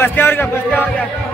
बसल्यावर का बसल्यावर का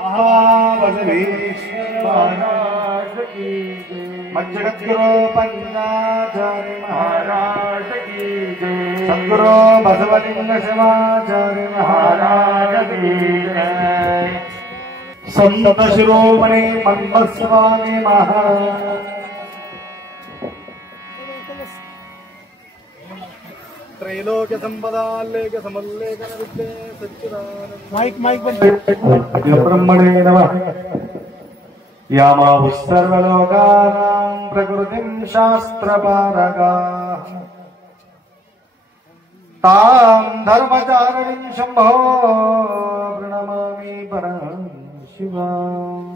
महात्मा बसवेश्वर महाराज की जय। मज्जगद्गुरु पंचाचार्य महाराज की जय। सद्गुरु बसवलिंग शिवाचार्य महाराज की जय। संत शिरोमणी मन्मथस्वामी महाराज। त्रैलोक्य संपदाल्लेख समल्लेखन विद्ये सच्चिदानंद माइक ब्रह्मणे नमः। यामाहुः सर्वलोकानां प्रकृतिं शास्त्रपारगाः तां धर्मचारिणीं शम्भो प्रणमामि परं शिवाम्।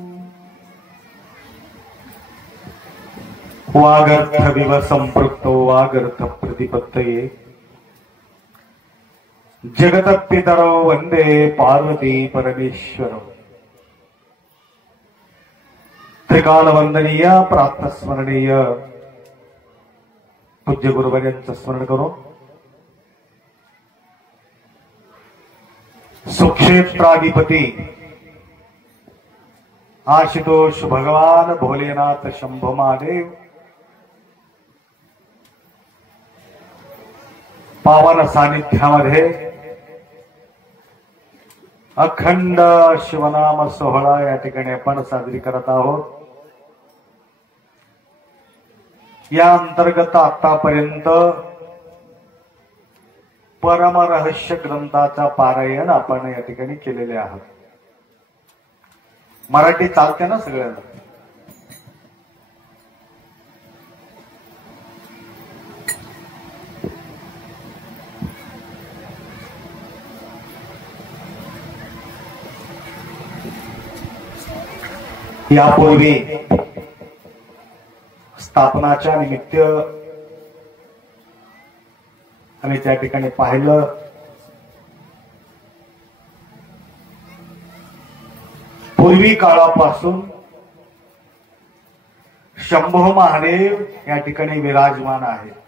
वागर्थविव सम्पृक्तो वागर्थ प्रतिपत्तये जगतपितरौ वंदे पार्वती परमेश्वरौ। त्रिकाल वंदनीय प्रातस्मरणीय पूज्य गुरुवर्यांचं स्मरण करून सुक्षेत्राधिपती आशुतोष भगवान भोलेनाथ शंभो महादेव पावन सानिध्यामध्ये अखंड शिवनाम सोहळा या ठिकाणी आपण साजरी करत आहोत। या अंतर्गत आतापर्यंत परम रहस्य ग्रंथाचा पारायण आपण या ठिकाणी केलेले आहोत। मराठी चालते ना सगळ्यांना? यापूर्वी स्थापनाच्या निमित्त आम्ही त्या ठिकाणी पाहिलं पूर्वी काळापासून शंभो महादेव या ठिकाणी विराजमान आहे।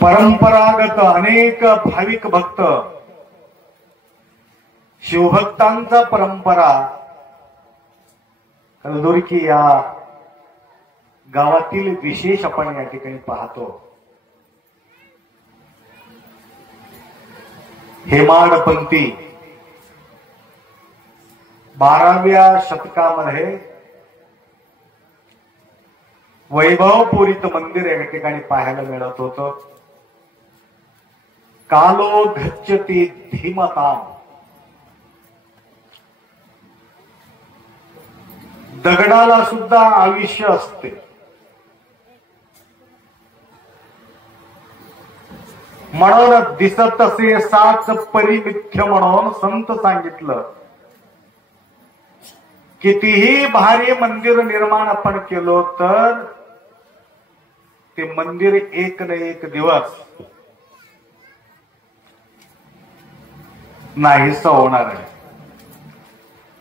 परंपरागत अनेक भाविक भक्त शिवभक्तांचा परंपरा कलदुर्गी या गावातील विशेष आपण या ठिकाणी पाहतो। हेमाडपंथी 12व्या शतकामध्ये वैभवपुरीत मंदिर या ठिकाणी पाहायला मिळत होतं। कालो गच्छति धीमताम, दगडाला सुद्धा आयुष्य असते। म्हणून दिसत असे साच परिमिथ्य म्हणून संत सांगितलं। कितीही भारी मंदिर निर्माण आपण केलो तर ते मंदिर एक न एक दिवस नाहीसं होणार आहे।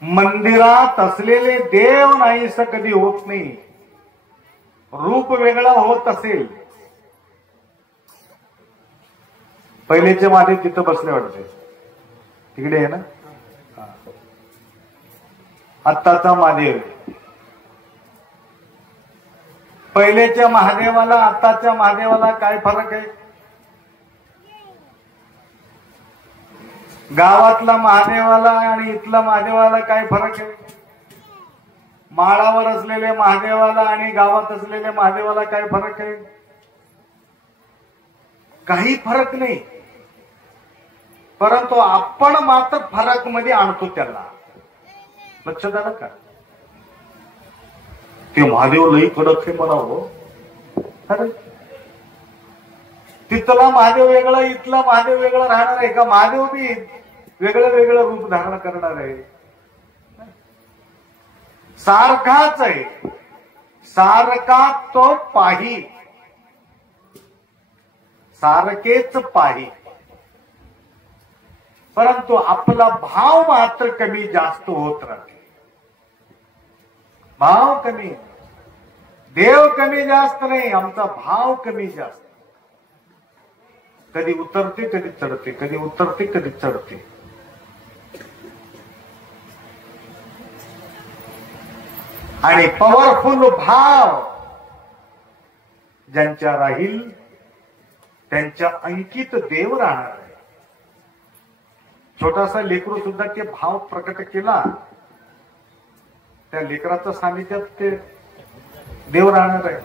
मंदिरात असलेले देव नाहीसं कधी होत नाही, रूप वेगळा होत असेल। पहिलेचे महादेव तिथं बसले वाटते, तिकडे आहे ना। आत्ताचा महादेव, पहिलेच्या महादेवाला आताच्या महादेवाला काय फरक आहे? गावातला महादेवाला आणि इथला महादेवाला काय फरक आहे? माळावर असलेल्या महादेवाला आणि गावात असलेल्या महादेवाला काय फरक आहे? काही फरक नाही, परंतु आपण मात्र फरक मध्ये आणतो त्याला। लक्षात आलं का? ते महादेव लई कडक आहे म्हणावं, अरे तिथला महादेव वेगळा इथला महादेव वेगळा राहणार आहे का? महादेव बी वेगळं वेगळं रूप धारण करणार आहे, सारखाच आहे, सारखा तो पाही, सारखेच पाही, परंतु आपला भाव मात्र कमी जास्त होत राहते। भाव कमी, देव कमी जास्त नाही, आमचा भाव कमी जास्त. कधी उतरते कधी चढते, कधी उतरते कधी चढते. आणि पॉवरफुल भाव ज्यांच्या राहील त्यांच्या अंकित देव राहणार आहे. छोटासा लेकरू सुद्धा ते भाव प्रकट केला, त्या लेकराच्या सानिध्यात ते देव राहणार आहे.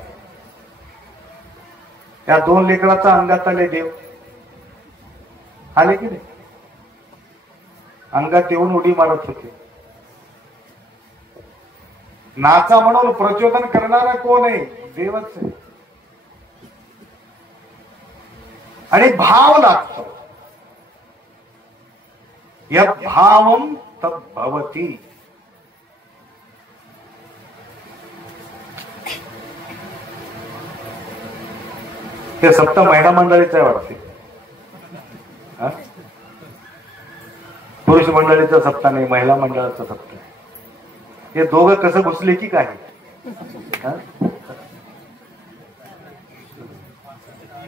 त्या 2 लेकराचा अंगात आले देव आले की नाही? अंगात येऊन उडी मारत होते. नाचा म्हणून प्रचोदन करणारा कोण आहे? देवच आहे. आणि भाव लागतो. यत् भावम तत् भवति. हे सप्त महिला मंडळीचं आहे वाटते. पुरुष मंडळीचा सप्ताह नाही, महिला मंडळाचा सप्ताह. हे दोघं कसं घुसले की काय?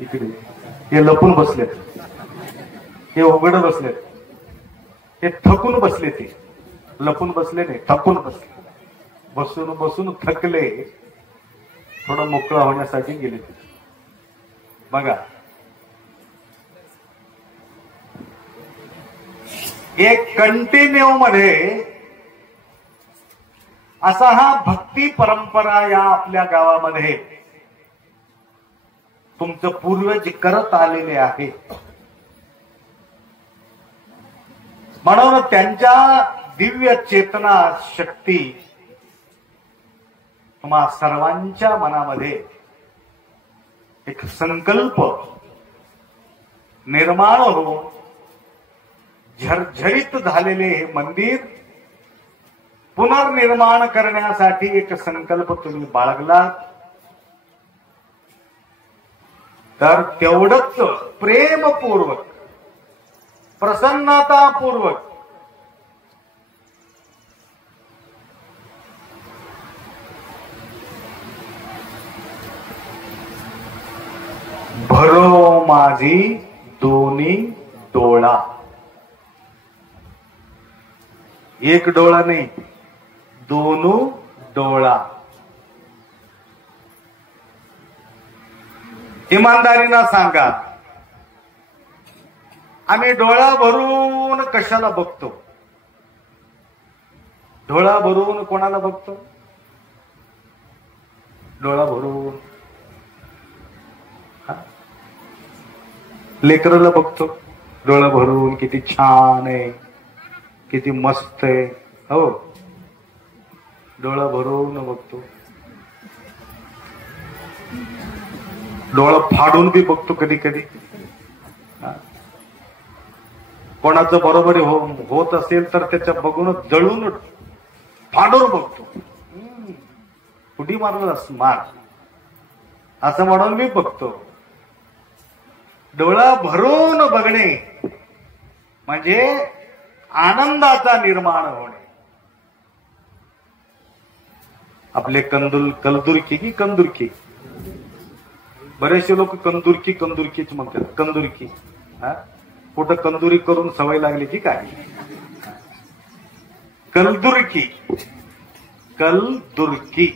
इकडे हे लपून बसलेत, हे उघड बसलेत, हे थकून बसले. ते लपून बसले नाही, थकून बसले. बसून बसून थकले, थोडं मोकळा होण्यासाठी गेले ते. बघा, एक कंटिन्यू मध्ये असा हा भक्ती परंपरा या आपल्या गावामध्ये तुमचं पूर्वज करत आलेले आहे. म्हणून त्यांच्या दिव्य चेतना शक्ती तुम्हा सर्वांच्या मनामध्ये एक संकल्प निर्माण होऊन झरझरीत झालेले हे मंदिर पुनर्निर्माण करण्यासाठी एक संकल्प तुम्ही बाळगलात, तर तेवढंच प्रेमपूर्वक प्रसन्नतापूर्वक भरो माझी दोन्ही डोळा. एक डोळा नाही, दोनू डोळा. इमानदारीनं सांगा, आम्ही डोळा भरून कशाला बघतो? डोळा भरून कोणाला बघतो? डोळा भरून लेकराला बघतो. डोळा भरून किती छान आहे, किती मस्त आहे. हो, डोळा भरून बघतो. डोळा फाडून बी बघतो कधी कधी. कोणाचं बरोबर होत असेल तर त्याच्या बघून जळून फाडून बघतो. उडी मारला मार असं म्हणून मी बघतो. डोळा भरून बघणे म्हणजे आनंदाचा निर्माण होणे. आपले कलदुर्की की कंदुरकी, बरेचसे लोक कंदुरकी कंदुरकीच म्हणतात. कंदुरकी कुठं कंदुरी करून सवय लागली की काय? कलदुर्की, कलदुर्की,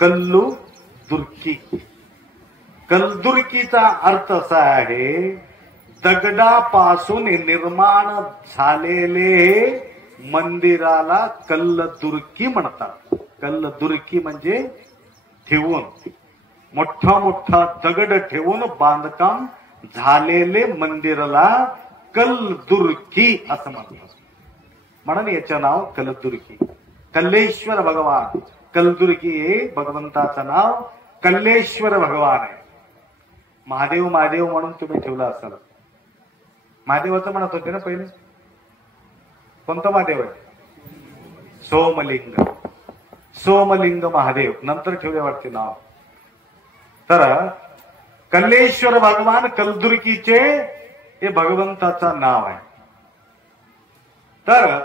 कल्लू दुर्की. कलदुर्कीचा अर्थ असा आहे, दगडापासून निर्माण झालेले मंदिराला कल्लदुर्की म्हणतात. कल्लदुर्की म्हणजे ठेवून, मोठा मोठा दगड ठेवून बांधकाम झालेले मंदिराला कलदुर्की असं म्हणतात. म्हणून याचं नाव कलदुर्की. कल्लेश्वर भगवान, कलदुर्की हे भगवंताचं नाव कल्लेश्वर भगवान आहे. महादेव महादेव म्हणून तुम्ही ठेवला असाल. महादेवाचं म्हणत होते ना पहिले. कोणतं महादेव आहे? सोमलिंग. सोमलिंग महादेव नंतर ठेवले वाटते नाव. तर कल्लेश्वर भगवान कलदुर्कीचे हे भगवंताचं नाव आहे. तर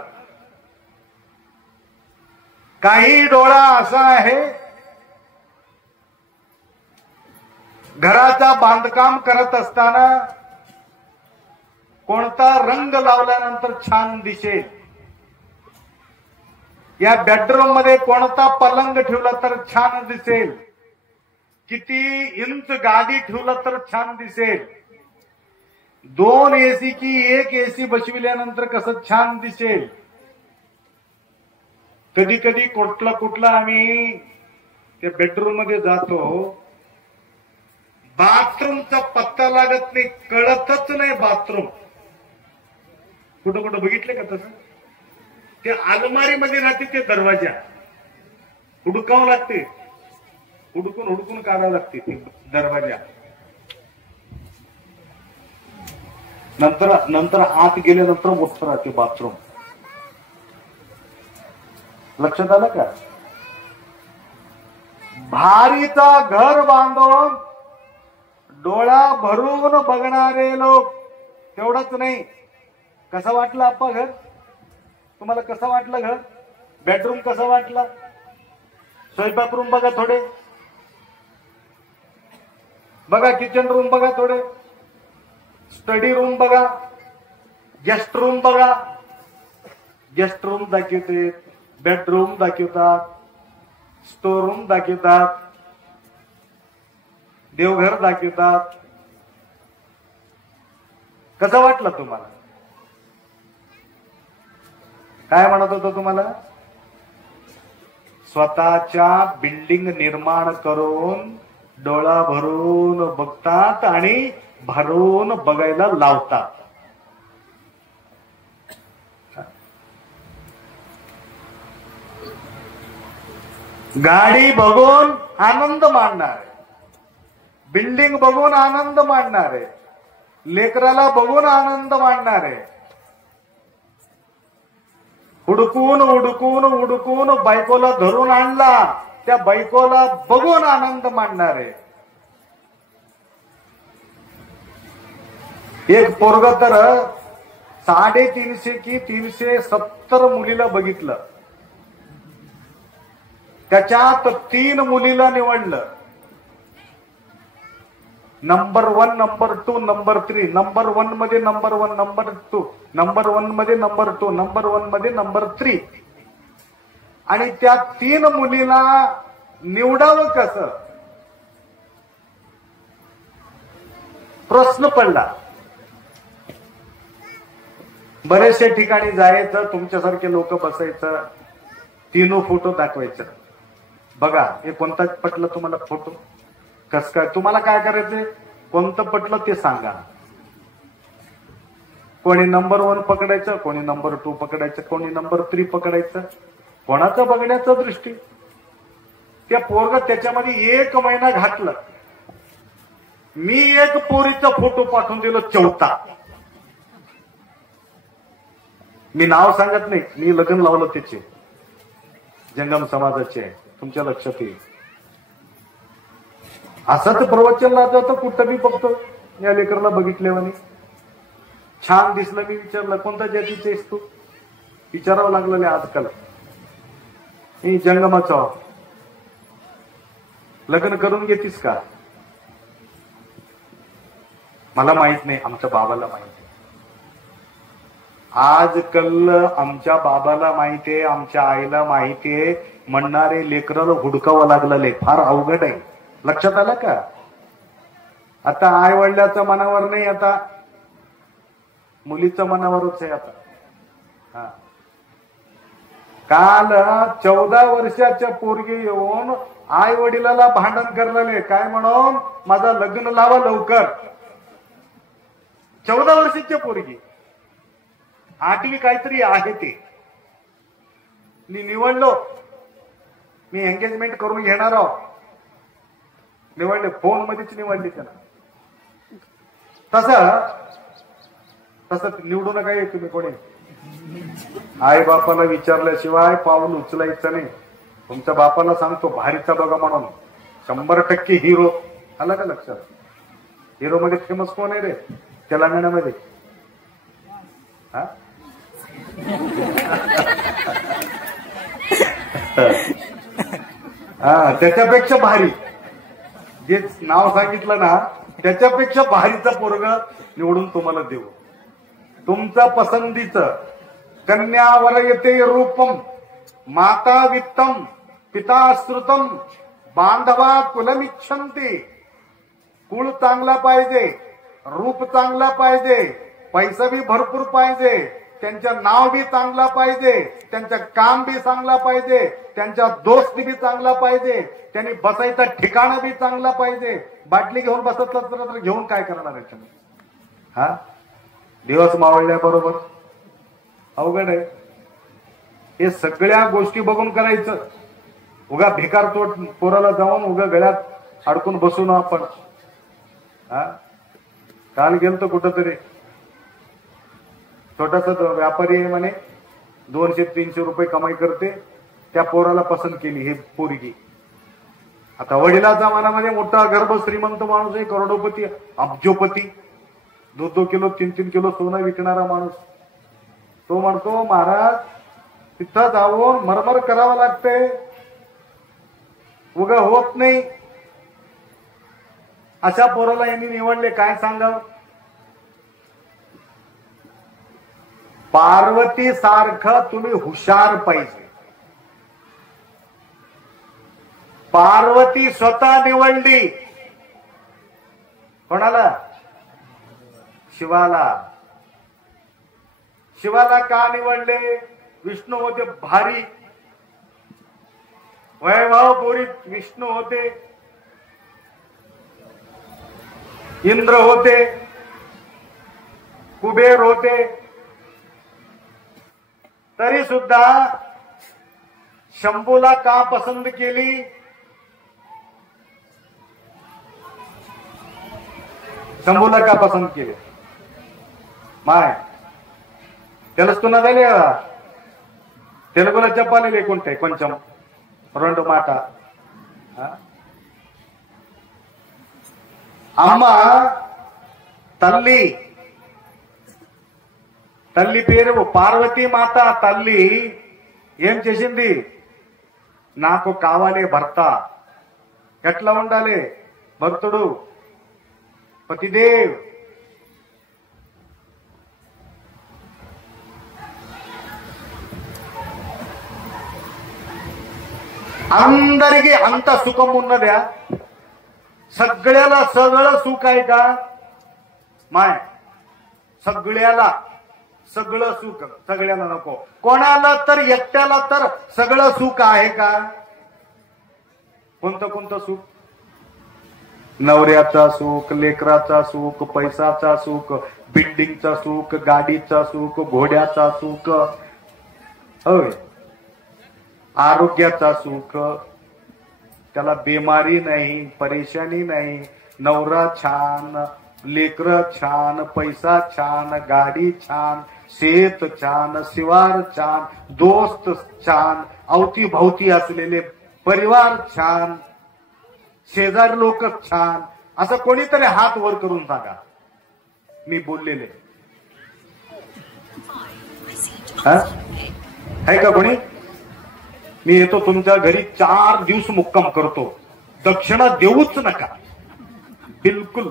काही डोळा असा आहे, घराचा बांधकाम करत असताना कोणता रंग लावल्यानंतर छान दिसेल, या बेडरूम मध्ये कोणता पलंग ठेवला तर छान दिसेल, किती इंच गादी ठेवलं तर छान दिसेल, 2 एसी की 1 एसी बसविल्यानंतर कसं छान दिसेल. कधी कधी कुठला आम्ही त्या बेडरूम मध्ये जातो, बाथरूमचा पत्ता लागत नाही, कळतच नाही बाथरूम कुठं कुठं. बघितले का तसं? ते अलमारीमध्ये राहते, ते दरवाजा हुडकावं लागते, हुडकून काढावं लागते ते दरवाजा. नंतर आत गेल्यानंतर मोठं राहते बाथरूम. लक्षात आलं का? भारीचा घर बांधून डोळा भरून बघणारे लोक. तेवढंच नाही, कसं वाटलं आप्पा घर? तुम्हाला कसं वाटलं घर? बेडरूम कसं वाटलं? स्वयंपाक रूम बघा थोडे, बघा किचन रूम बघा थोडे, स्टडी रूम बघा, गेस्ट रूम बघा. गेस्ट रूम दाखवते, बेडरूम दाखवतात, स्टोर रूम दाखवतात, देवघर दाखवतात. कसं वाटलं तुम्हाला? काय म्हणत होतो तुम्हाला? स्वतःच्या बिल्डिंग निर्माण करून डोळा भरून बघतात आणि भरून बघायला लावतात. गाडी बघून आनंद मानणारे, बिल्डिंग बघून आनंद मानणारे, लेकराला बघून आनंद मानणारे, हुडकून बायकोला धरून आणला, त्या बायकोला बघून आनंद मानणारे. एक पोरग तर 350 की 370 मुलीला बघितलं, त्याच्यात 3 मुलीला निवडलं. Number 1, number 2, number 3. नंबर 1 मध्ये नंबर 1, नंबर 2, नंबर 1 मध्ये नंबर 2, नंबर 1 मध्ये नंबर 3. आणि त्या 3 मुलीला निवडावं कसं? प्रश्न पडला. बरेचशा ठिकाणी जायचं, तुमच्यासारखे लोक बसायचं, 3 फोटो दाखवायचं. बघा हे कोणता पटलं तुम्हाला फोटो? कस काय? तुम्हाला काय करायचंय? कोणतं पटलं ते सांगा. कोणी नंबर 1 पकडायचं, कोणी नंबर 2 पकडायचं, कोणी नंबर 3 पकडायचं. कोणाचं बघण्याचं दृष्टी? त्या पोरग त्याच्यामध्ये 1 महिना घातलं. मी एक पोरीचा फोटो पाठवून दिलो, 4था. मी नाव सांगत नाही, मी लग्न लावलं त्याचे, जंगम समाजाचे, तुमच्या लक्षात येईल. असंच प्रवचनला जातं, कुठं बी बघतो या लेकरला बघितल्यावानी. छान दिसलं, मी विचारलं कोणत्या जातीचे आहेस तू? विचारावं लागलेले आजकाल. मी जंगमाचा. लग्न करून घेतीस का? मला माहित नाही, आमच्या बाबाला माहिती. आजकाल आमच्या बाबाला माहितीये, आमच्या आईला माहितीये म्हणणारे लेकराला हुडकावं लागलेले फार अवघड आहे. लक्षात आलं का? आता आई वडिलाच्या मनावर नाही, आता मुलीच्या मनावरच आहे. आता काल 14 वर्षाच्या पोरगी येऊन आई वडिलाला भांडण करलेले, काय म्हणून? माझा लग्न लावा लवकर. 14 वर्षाची पोरगी, 8वी काहीतरी आहे ते. मी निवडलो, मी एंगेजमेंट करून घेणार आहोत. निवडले, फोन मध्येच निवडली त्यांना. तसं निवडू नका तुम्ही कोणी. आई बापाला विचारल्याशिवाय पाऊल उचलायचं नाही. तुमच्या बापाला सांगतो भारीचा बघा म्हणून, 100% हिरो. आला का लक्षात? हिरो मध्ये फेमस कोण आहे रे तेलंगणामध्ये? हा, त्याच्यापेक्षा भारी जे नाव सांगितलं ना त्याच्यापेक्षा भारीचा पोरग निवडून तुम्हाला देऊ. तुमचं पसंतीचं कन्यावर येते रूपम माता वित्तम पिता श्रुतम बांधवा कुलमिच्छन्ति. कुळ चांगला पाहिजे, रूप चांगला पाहिजे, पैसा बी भरपूर पाहिजे, त्यांचं नाव बी चांगला पाहिजे, त्यांचं काम बी चांगला पाहिजे, त्यांचा दोस्त बी चांगला पाहिजे, त्यांनी बसायचं ठिकाण बी चांगला पाहिजे. बाटली घेऊन बसत तर घेऊन काय करणार याच्यामध्ये? हा, दिवस मावळल्याबरोबर अवघड आहे. हे सगळ्या गोष्टी बघून करायचं. उगा भिकार तोट पोराला जाऊन उगा गळ्यात अडकून बसू ना आपण. हा, काल गेलतो कुठंतरी, छोटासा व्यापारी आहे म्हणे, 200-300 रुपये कमाई करते. त्या पोराला पसंत केली ही पोरगी. आता वडिलाच्या मनामध्ये मोठा गर्भ श्रीमंत माणूस आहे, करोडोपती अब्जोपती, 2-2 किलो 3-3 किलो सोनं विकणारा माणूस. तो म्हणतो महाराज तिथं जाऊन मरमर करावं लागतंय, उगा होत नाही. अशा पोराला यांनी निवडले, काय सांगावं. पार्वती सारखं तुम्ही हुशार पाहिजे. पार्वती स्वतः निवडली कोणाला? शिवाला. शिवाला का निवडले? विष्णू होते भारी, वैभव पुरीत विष्णू होते, इंद्र होते, कुबेर होते, तरी सुद्धा शंभूला का पसंत केली? शंभूला का पसंत केली? माय తెలుస్తున్నా లేదా? తెలుగులో చెప్పాలి, లేకుంటే కొంచెం 2 మాట. అమ్మ తల్లి, తల్లి పేరు పార్వతీ మాత. తల్లి ఏం చేసింది? నాకు కావాలి భర్త. ఎట్లా ఉండాలి భక్తుడు? పతిదేవ్. అందరికీ అంత సుఖం ఉన్నదా? सगळ्याला सगळं सुख आहे का? माय सगळ्याला सगळं सुख सगळ्याला नको. कोणाला तर एकट्याला तर सगळं सुख आहे का? कोणतं कोणतं सुख? नवऱ्याचा सुख, लेकराचा सुख, पैसाचा सुख, बिल्डिंगचा सुख, गाडीचा सुख, घोड्याचा सुख, होय, आरोग्याचा सुख, त्याला बिमारी नाही, परेशानी नाही, नवरा छान, लेकर छान, पैसा छान, गाडी छान, शेत छान, शिवार छान, दोस्त छान, अवतीभवती असलेले परिवार छान, शेजारी लोक छान. असं कोणीतरी हात वर करून सांगा मी बोललेले आहे का कोणी? मी येतो तुमच्या घरी 4 दिवस मुक्काम करतो, दक्षिणा देऊच नका बिलकुल,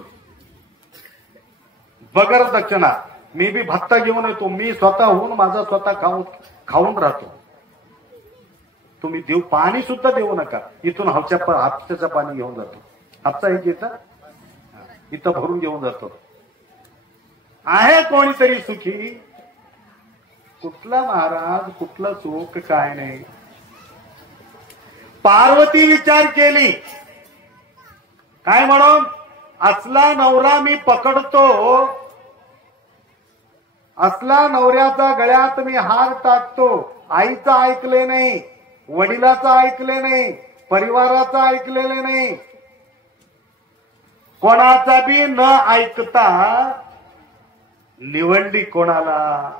बगर दक्षिणा. मी बी भत्ता घेऊन येतो, मी स्वतःहून माझा स्वतः खाऊन राहतो. तुम्ही देऊ पाणी सुद्धा देऊ नका. इथून हापशाचं पाणी घेऊन जातो. हापसा एक येतं इथं भरून घेऊन जातो. आहे कोणीतरी सुखी? कुठला महाराज, कुठला सुख, काय नाही. पार्वती विचार केली काय म्हणून? असला नवरा मी पकडतो, असला नवऱ्याचा गळ्यात मी हार टाकतो. आईचं ऐकले नाही, वडिलाचं ऐकले नाही, परिवाराचं ऐकलेले नाही, कोणाचा बी न ऐकता निवडली कोणाला?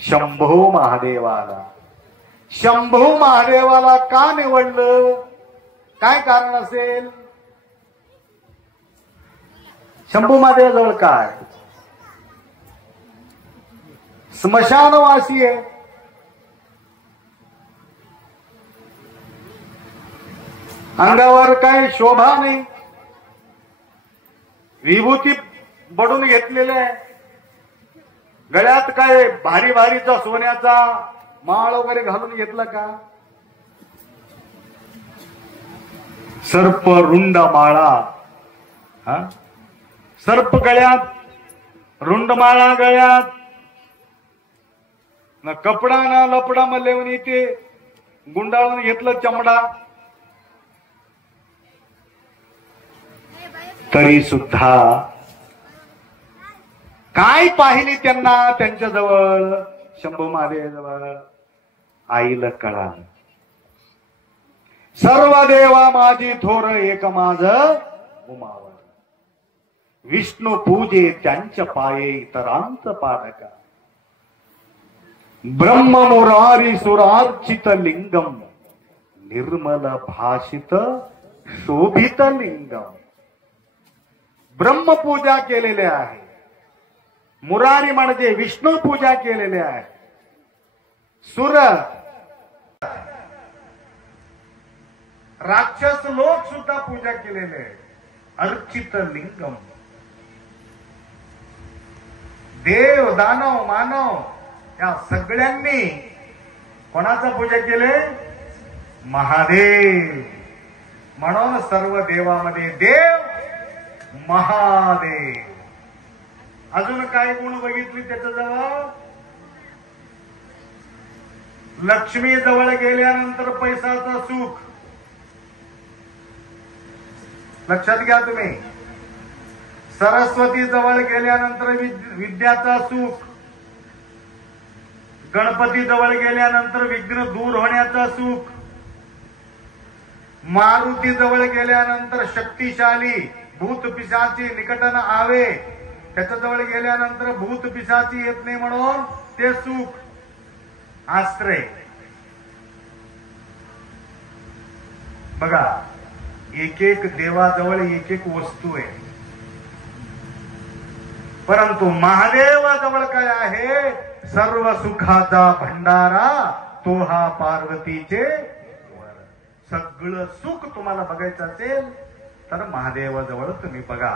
शंभू महादेवाला. शंभू महादेवाला का निवडलं? काय कारण असेल? शंभू महादेवाजवळ काय? स्मशानवासी आहे. अंगावर काही शोभा नाही, विभूती बडून घेतलेले आहे, गळ्यात काय भारी भारीचा सोन्याचा माळ वगैरे घालून घेतला का? सर्प रुंड माळा, हा सर्प गळ्यात, रुंड माळा गळ्यात, न कपडा ना लपडा मल्लेवून इथे गुंडाळून घेतलं चमडा, तरी सुद्धा काय पाहिली त्यांना त्यांच्याजवळ, शंभू महादेवाजवळ आईला कळा, सर्व देवा माझी थोर एक माझ उमावर, विष्णू पूजे त्यांच्या पाये इतरांत पाडका, ब्रह्म मुरारी सुरार्चित लिंगम, निर्मल भाषित शोभित लिंगम. ब्रह्मपूजा केलेले आहे, मुरारी म्हणजे विष्णू पूजा केलेले आहे, सुर राक्षस लोक सुद्धा पूजा केलेले आहे, अर्चित लिंगम. देव दानव मानव या सगळ्यांनी कोणाचा पूजा केले? महादेव. म्हणून सर्व देवामध्ये देव महादेव. अजून काय गुण बघितली त्याच्याजवळ? लक्ष्मी जवळ गेल्यानंतर पैसाचा सुख. लक्षात घ्या तुम्ही. सरस्वती जवळ गेल्यानंतर विद्याचा सुख. गणपती जवळ गेल्यानंतर विघ्न दूर होण्याचा सुख. मारुती जवळ गेल्यानंतर शक्तिशाली भूत पिशाची निकटन आवे, त्याच्याजवळ गेल्यानंतर भूत पिशाची येत नाही म्हणून ते सुख. आश्रय बघा, एक एक देवाजवळ एक एक वस्तू आहे, परंतु महादेवाजवळ काय आहे? सर्व सुखाचा भंडारा तो हा पार्वतीचे वर. सगळं सुख तुम्हाला बघायचं असेल तर महादेवाजवळ तुम्ही बघा.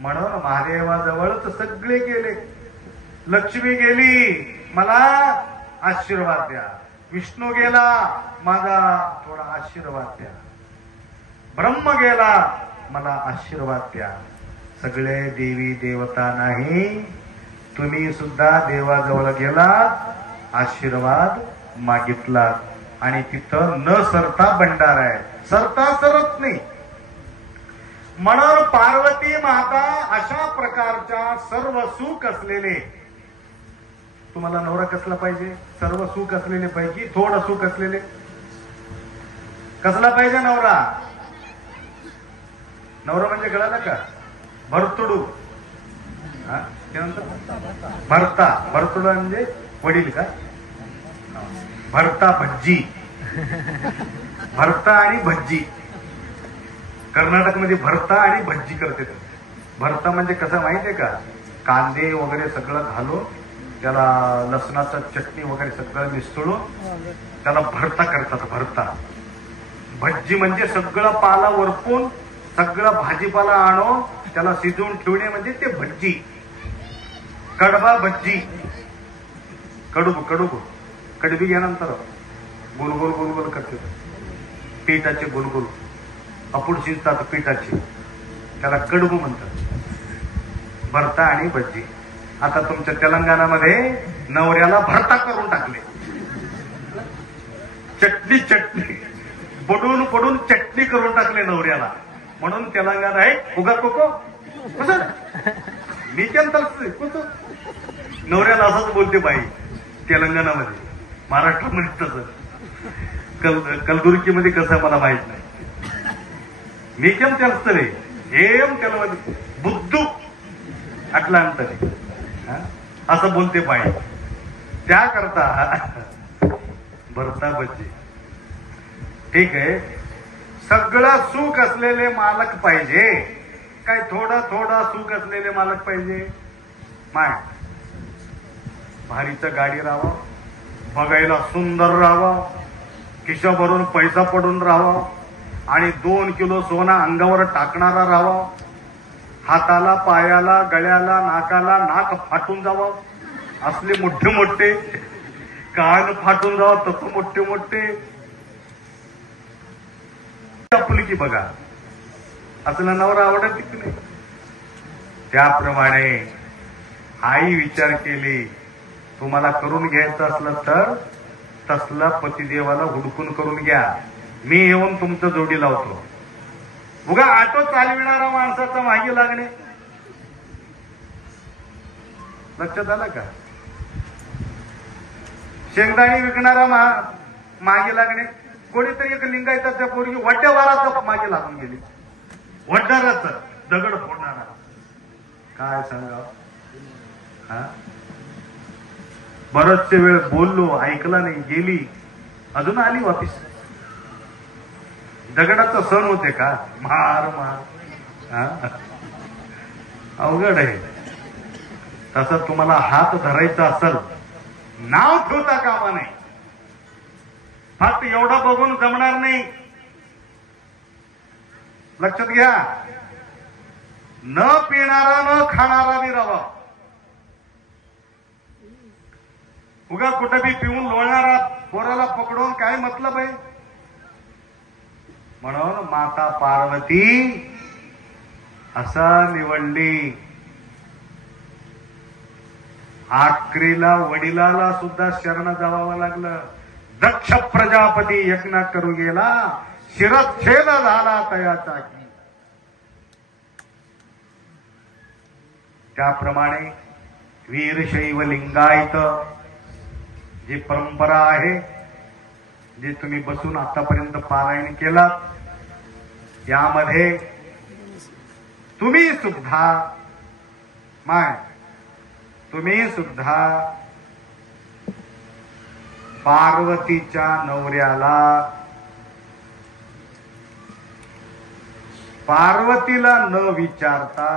म्हणून महादेवाजवळच सगळे गेले. लक्ष्मी गेली, मला आशीर्वाद द्या. विष्णू गेला, माझा थोडा आशीर्वाद द्या. ब्रह्म गेला, मला आशीर्वाद द्या. सगळे देवी देवता नाही, तुम्ही सुद्धा देवाजवळ गेलात, आशीर्वाद मागितलात आणि तिथं न सरता भंडारा आहे. सरता सरत नाही. म्हणून पार्वती माता अशा प्रकारच्या सर्व सुख असलेले, तुम्हाला नवरा कसला पाहिजे? सर्व सुख असलेले पैकी थोडं सुख असलेले. कसला पाहिजे नवरा? नवरा म्हणजे कळालं का? भरतुडू. भरता. भरतुडू म्हणजे वडील का? भरता भज्जी. भरता आणि भज्जी. कर्नाटकमध्ये भरता आणि भज्जी करते. भरता म्हणजे कसं माहितीये का? कांदे वगैरे सगळं घालून त्याला लसणाचं चटणी वगैरे सगळं मिसळून त्याला भरता करतात. भरता. भज्जी म्हणजे सगळं पाला वरपून सगळं भाजीपाला आणून त्याला शिजवून ठेवणे म्हणजे ते भज्जी. कडबा भज्जी. कडूब. कडबी घ्यानंतर गोल गोल गोल गोल करते. पिठाचे गोल गोल अपूड शिजतात पिठाचे, त्याला कडबू म्हणतात. भरता आणि भज्जी. आता तुमच्या तेलंगणामध्ये नवऱ्याला भरता करून टाकले. चटणी पडून पडून चटणी करून टाकले नवऱ्याला. म्हणून तेलंगणा आहे उगा कोको कसं मी कसं नवऱ्याला असंच बोलते बाई तेलंगणामध्ये. महाराष्ट्रामध्ये तसं. कलबुर्गीमध्ये कसं मला माहित नाही. मी केम त्याला रे एम त्याला बुद्धू अटला अंतरे असं बोलते बाई. त्याकरता भरता भज्जी. ठीक आहे. सगळं सुख असलेले मालक पाहिजे. काय थोडं सुख असलेले मालक पाहिजे? माय भारीचं गाडी राहावं, बघायला सुंदर राहावं, खिशा भरून पैसा पडून राहावा, आणि 2 किलो सोना अंगावर टाकणारा राहावा, हाताला पायाला गळ्याला नाकाला नाक फाटून जावं असले मोठे मोठे, कान फाटून जावं तसं मोठे मोठे आपुलकी बघा, असला नवरा आवडत की नाही. त्याप्रमाणे आई विचार केली, तुम्हाला करून घ्यायचं असलं तर तसला पतिदेवाला हुडकून करून घ्या, मी येऊन तुमचं जोडी लावतो. उगा ऑटो चालविणारा माणसाचा मागे लागणे, लक्षात आलं का. शेंगदाणी विकणारा मागे लागणे, कोणीतरी एक लिंगायताच्या पोरगी वड्यावाराचा मागे लागून गेली, वड्डाराच दगड फोडणारा. काय सांगा, बरचसे वेळ बोललो, ऐकला नाही, गेली, अजून आली वापिस. दगडाचा सण होते का, मार मार, अवघड आहे. तसा तुम्हाला हात धरायचा असेल, नाव ठेवता कामा नाही. फक्त एवढं बघून जमणार नाही, लक्षात घ्या. न पिणारा न खाणारा बी राहावा. उगा कुठं बी पिऊन लोळणारा पोराला पकडून काय मतलब आहे. म्हणून माता पार्वती असा निवडली. आखरीला वडिलाला सुद्धा शरण जावावं लागलं. दक्ष प्रजापती यज्ञ करू गेला, शिरच्छेद झाला तयाचा. त्याप्रमाणे वीरशैव लिंगायत जी परंपरा आहे, जे तुम्ही बसून आतापर्यंत पारायण केलात, यामध्ये तुम्ही सुद्धा पार्वतीच्या नवऱ्याला, पार्वतीला न विचारता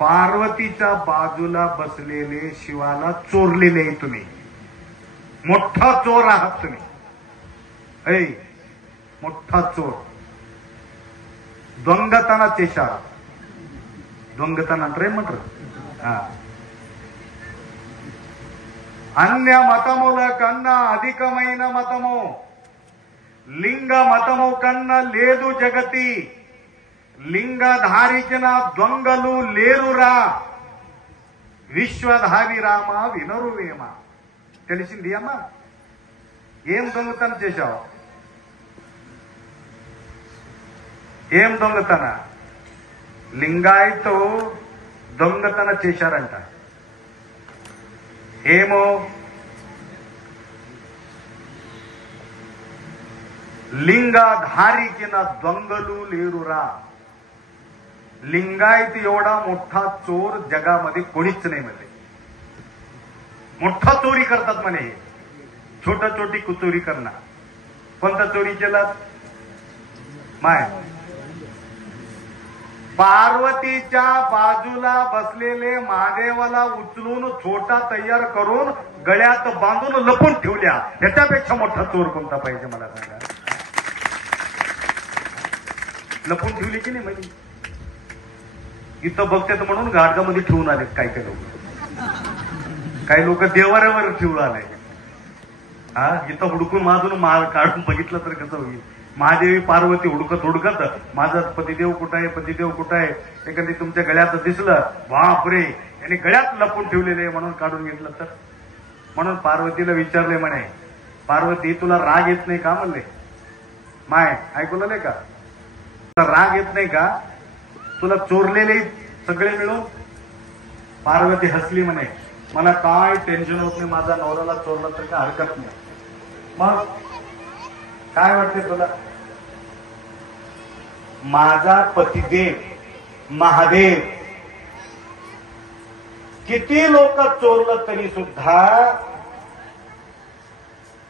पार्वतीच्या बाजूला बसलेले शिवाला चोरलेले तुम्ही. मोठा चोर आहात तुम्ही, ऐ मोठा चोर. दొంగతనాचे इशारा, दొంగతನ ಅಂದ್ರೆ म्हटलं. అన్య మతముల కన్నా అధికమైన మతము లింగ మతము కన్నా లేదు జగతి. లింగధారికిన దొంగలు లేరురా, విశ్వధావి రామ వినరువేమ. తెలిసింది అమ్మా, ఏం దొంగతనం చేశావు, ఏం దొంగతన. లింగాయతో దొంగతన చేశారంట. ఏమో लिंगाधारिकीन दొంగలు లేరురా. लिंगायत एवढा मोठा चोर जगामध्ये कोणीच नाही म्हणले. मोठा चोरी करतात म्हणे, छोटा छोटी कुचोरी करणार. कोणता चोरी केला माय. पार्वतीच्या बाजूला बसलेले महादेवाला उचलून छोटा तयार करून गळ्यात बांधून लपून ठेवल्या. याच्यापेक्षा मोठा चोर कोणता पाहिजे मला सांगा. लपून ठेवली की नाही माहिती. इथं बघतात म्हणून गाडगामध्ये ठेवून आले काही काही लोक. काही लोक देवाऱ्यावर ठेवून आले. इथं हुडकून माझून माल काढून बघितलं तर कसं होईल. महादेवी पार्वती हुडकत हुडकत माझा पतिदेव कुठं आहे, पतिदेव कुठं आहे. एखादी तुमच्या गळ्यात दिसलं, बापरे याने गळ्यात लपून ठेवलेले आहे म्हणून काढून घेतलं तर. म्हणून पार्वतीला विचारले म्हणे, पार्वती तुला राग येत नाही का म्हणले. माय ऐकून आले का, राग येत नाही का, तुला चोरलेले सगळे मिळून. पार्वती हसली म्हणे, मला काय टेन्शन होत नाही, माझा नवऱ्याला चोरला तर काय हरकत नाही. मग काय वाटते तुला. माझा पतिदेव महादेव किती लोक चोरलं तरी सुद्धा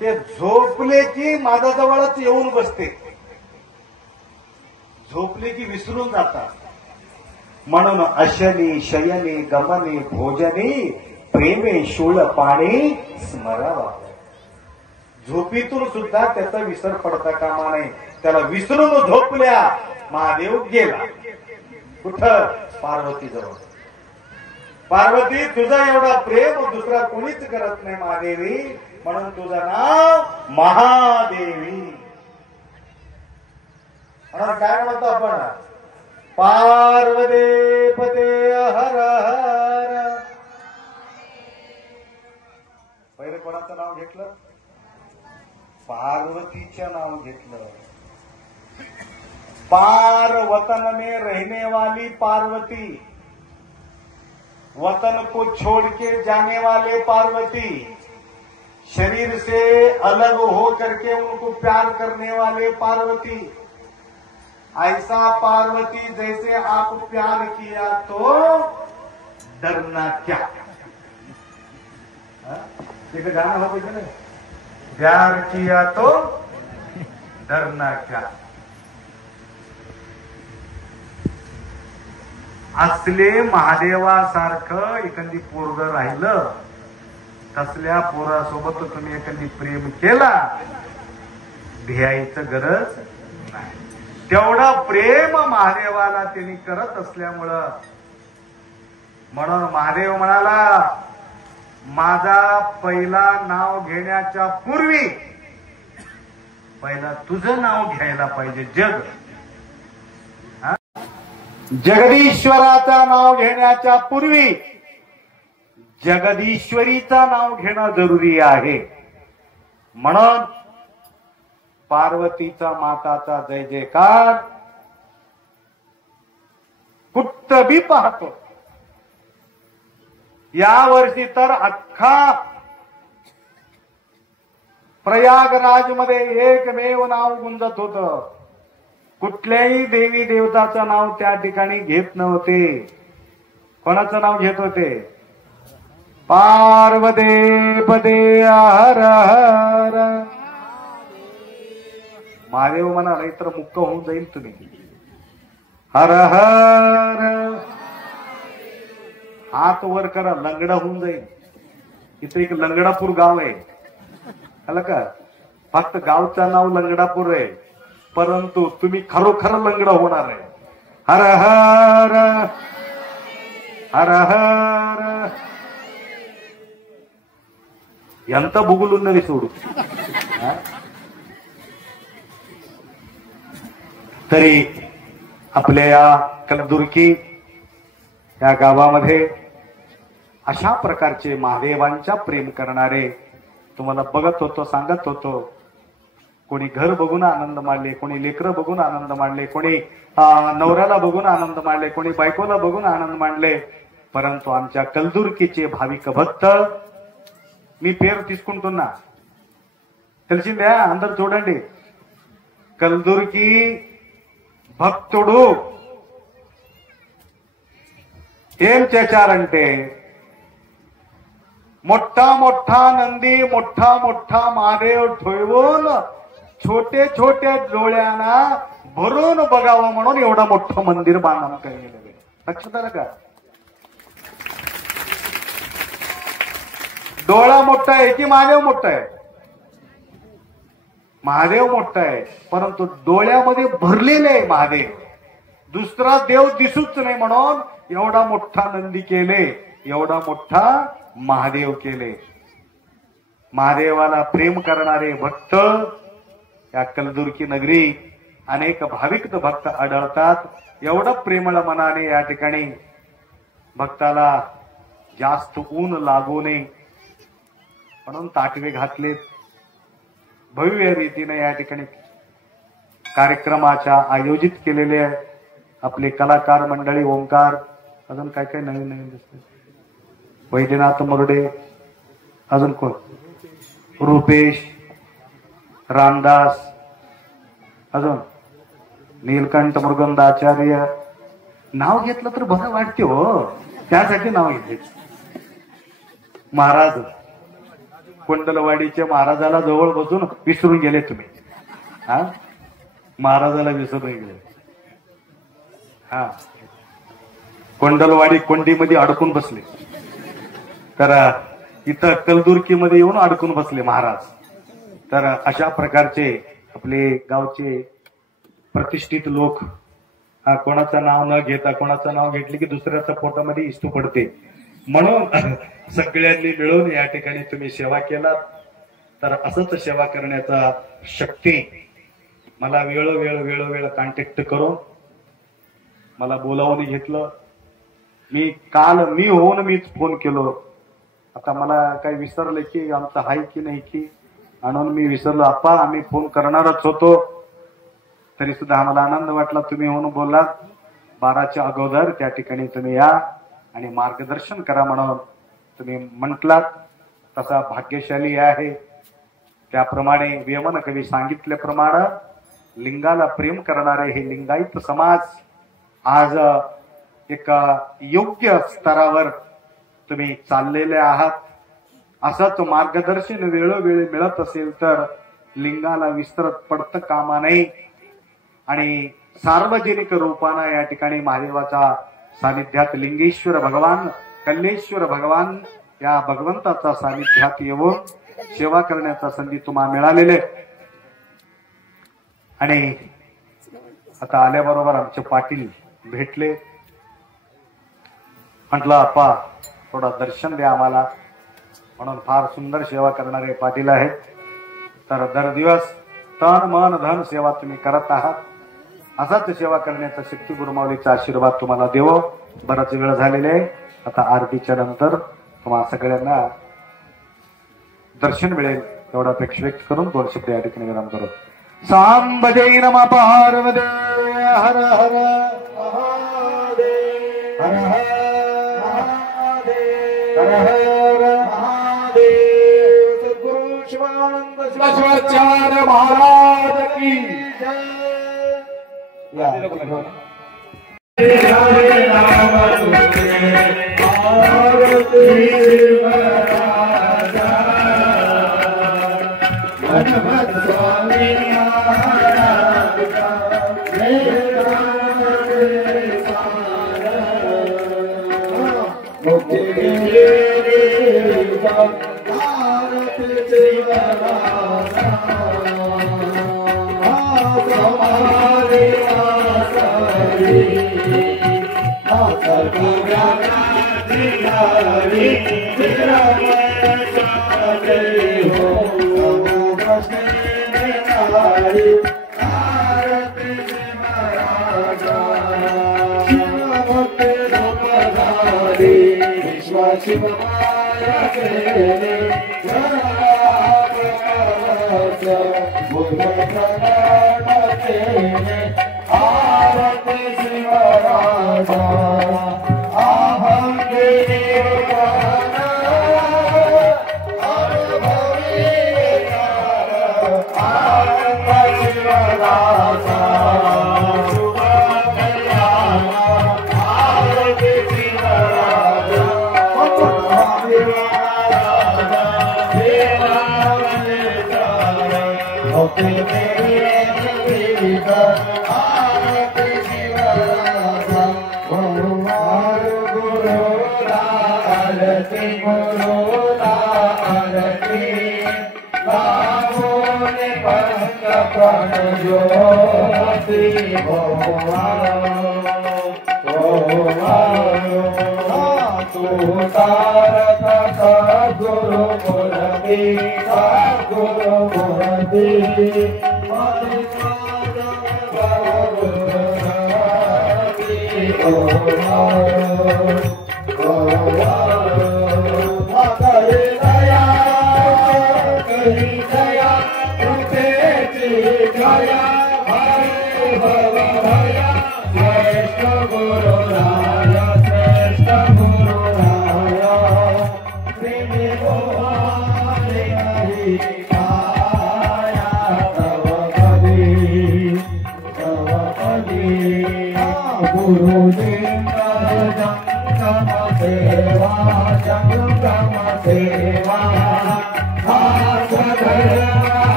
ते झोपले की माझ्या जवळच येऊन बसते. झोपले की विसरून जातात. म्हणून अशनी शयनी गमनी भोजनी प्रेमे शूळ पाणी स्मरावा. झोपीतून सुद्धा त्याचा विसर पडता कामा नये. त्याला विसरून झोपल्या महादेव गेला कुठं? पार्वती जवळ. पार्वती तुझा एवढा प्रेम दुसरा कोणीच करत नाही महादेवी, म्हणून तुझं नाव महादेवी. म्हणून काय म्हणतो आपण? पार्वती पते हर हर. पहिले कोणाचं नाव घेतलं? पार्वतीचं नाव घेतलं. पार वतन में रहने वाली पार्वती, वतन को छोड़ के जाने वाले पार्वती, शरीर से अलग हो करके उनको प्यार करने वाले पार्वती. ऐसा पार्वती जैसे आप प्यार किया तो डरना क्या. एक गाना हो पाहिजे ना, प्यार किया तो डरना क्या. असले महादेवासारखं एखादी पोरग राहिलं, तसल्या पोरासोबत तुम्ही एखादी प्रेम केला, भियायचं गरज नाही. तेवढा प्रेम महादेवाला त्यांनी करत असल्यामुळं, म्हणून महादेव म्हणाला, माझा पहिला नाव घेण्याच्या पूर्वी पहिला तुझं नाव घ्यायला पाहिजे. जग जगदीश्वराचं नाव घेण्याच्या पूर्वी जगदीश्वरीचं नाव घेणं जरुरी आहे. म्हणून पार्वतीचा माताचा जय जयकार कुठं बी पाहतो. या वर्षी तर अख्खा प्रयागराज मध्ये एकमेव नाव गुंजत होतं. कुठल्याही देवी देवताचं नाव त्या ठिकाणी घेत नव्हते. कोणाचं नाव घेत होते? पार्वती पदे हर हर. महादेव म्हणा, नाही तर मुक्त होऊन जाईल तुम्ही. हर हर. हात वर करा, लंगडा होऊन जाईल. इथे एक लंगडापूर गाव आहे, आलं का? फक्त गावचं नाव लंगडापूर आहे, परंतु तुम्ही खरोखर लंगडा होणार आहे. हर हर हर हर. ಎಂತ ಬುಗುಲುನ್ನದಿ सोडू. तरी आपल्या या कलदुर्की या गावामध्ये अशा प्रकारचे महादेवांच्या प्रेम करणारे तुम्हाला बघत होतो, सांगत होतो. कोणी घर बघून आनंद मानले, कोणी लेकरं बघून आनंद मानले, कोणी नवऱ्याला बघून आनंद मानले, कोणी बायकोला बघून आनंद मानले. परंतु आमच्या कलदुर्कीचे भाविक भक्त, मी పేరు తీసుకుంటున్నా, తెలిసిందే అందరు చూడండి. కల్దుర్కి భక్తుడు ఏం చేశారంటే, मोठा मोठा नंदी, मोठा मोठा महादेव ठेवून छोटे छोटे डोळ्यांना भरून बघावं म्हणून एवढं मोठं मंदिर बांधून केलेलं आहे. लक्षात आलं का? डोळा मोठा आहे की महादेव मोठा आहे? महादेव मोठा आहे, परंतु डोळ्यामध्ये भरलेले आहे महादेव. दुसरा देव दिसूच नाही म्हणून एवढा मोठा नंदी केले, एवढा मोठा महादेव केले. महादेवाला प्रेम करणारे भक्त या कलदुर्की नगरी अनेक भाविक भक्त आढळतात. एवढं प्रेमळ मनाने या ठिकाणी भक्ताला जास्त ऊन लागू नये म्हणून ताटवे घातले. भव्य रीतीने या ठिकाणी कार्यक्रमाच्या आयोजित केलेले आपले कलाकार मंडळी, ओंकार, अजून काय काय नवीन नवीन दिसते, वैद्यनाथ मुरडे, अजून कोण, रुपेश, रामदास, अजून नीलकंठ मुरगंदाचार्य. नाव घेतलं तर बरं वाटते हो, त्यासाठी नाव घेतले. महाराज कोंडलवाडीच्या महाराजाला जवळ बसून विसरून गेले तुम्ही. हा, महाराजाला विसरून गेले. हा, कोंडलवाडी कोंडीमध्ये अडकून बसले, तर इथं कलदुर्कीमध्ये येऊन अडकून बसले महाराज. तर अशा प्रकारचे आपले गावचे प्रतिष्ठित लोक, कोणाचं नाव न घेता कोणाचं नाव घेतले की दुसऱ्याच्या पोटामध्ये इस्तू पडते, म्हणून सगळ्यांनी मिळून या ठिकाणी तुम्ही सेवा केलात. तर असंच सेवा करण्याचा शक्ती मला वेळोवेळ कॉन्टॅक्ट करून मला बोलावून घेतलं. मी काल होऊन मीच फोन केलो. आता मला काही विसरलं की आमचं हाय की नाही की, म्हणून मी विसरलो. आप्पा आम्ही फोन करणारच होतो, तरी सुद्धा आम्हाला आनंद वाटला तुम्ही होऊन बोललात. 12च्या अगोदर त्या ठिकाणी तुम्ही या आणि मार्गदर्शन करा म्हणून तुम्ही म्हटलात. तसा भाग्यशाली आहे. त्याप्रमाणे वेमन कवी सांगितल्याप्रमाणे लिंगाला प्रेम करणारे हे लिंगायत समाज आज एक योग्य स्तरावर तुम्ही चाललेले आहात. असंच मार्गदर्शन वेळोवेळी मिळत असेल तर लिंगाला विस्तृत पडतं कामा नये आणि सार्वजनिक रूपानं या ठिकाणी महादेवाच्या सानिध्यात लिंगेश्वर भगवान, कल्लेश्वर भगवान या भगवंताचा सानिध्यात येऊन सेवा करण्याचा संधी तुम्हाला मिळालेले. आणि आता आल्याबरोबर आमचे पाटील भेटले. म्हटलं आप्पा थोडं दर्शन द्या आम्हाला, म्हणून फार सुंदर सेवा करणारे पाटील आहेत. तर दर दिवस तन मन धन सेवा तुम्ही करत आहात. असाच सेवा करण्याचा शक्ती गुरुमाऊलीचा आशीर्वाद तुम्हाला देवो. बराच वेळ झालेले आहे. आता आरतीच्या नंतर तुम्हाला सगळ्यांना दर्शन मिळेल एवढा अपेक्षा व्यक्त करून 2 शब्द या ठिकाणी विराम करू. सांबदे नमः पार्वते हर हर महादेव हर हर हर महादेव. सद्गुरु शिवानंद शिवाचार्य महाराज की जय.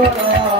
बोला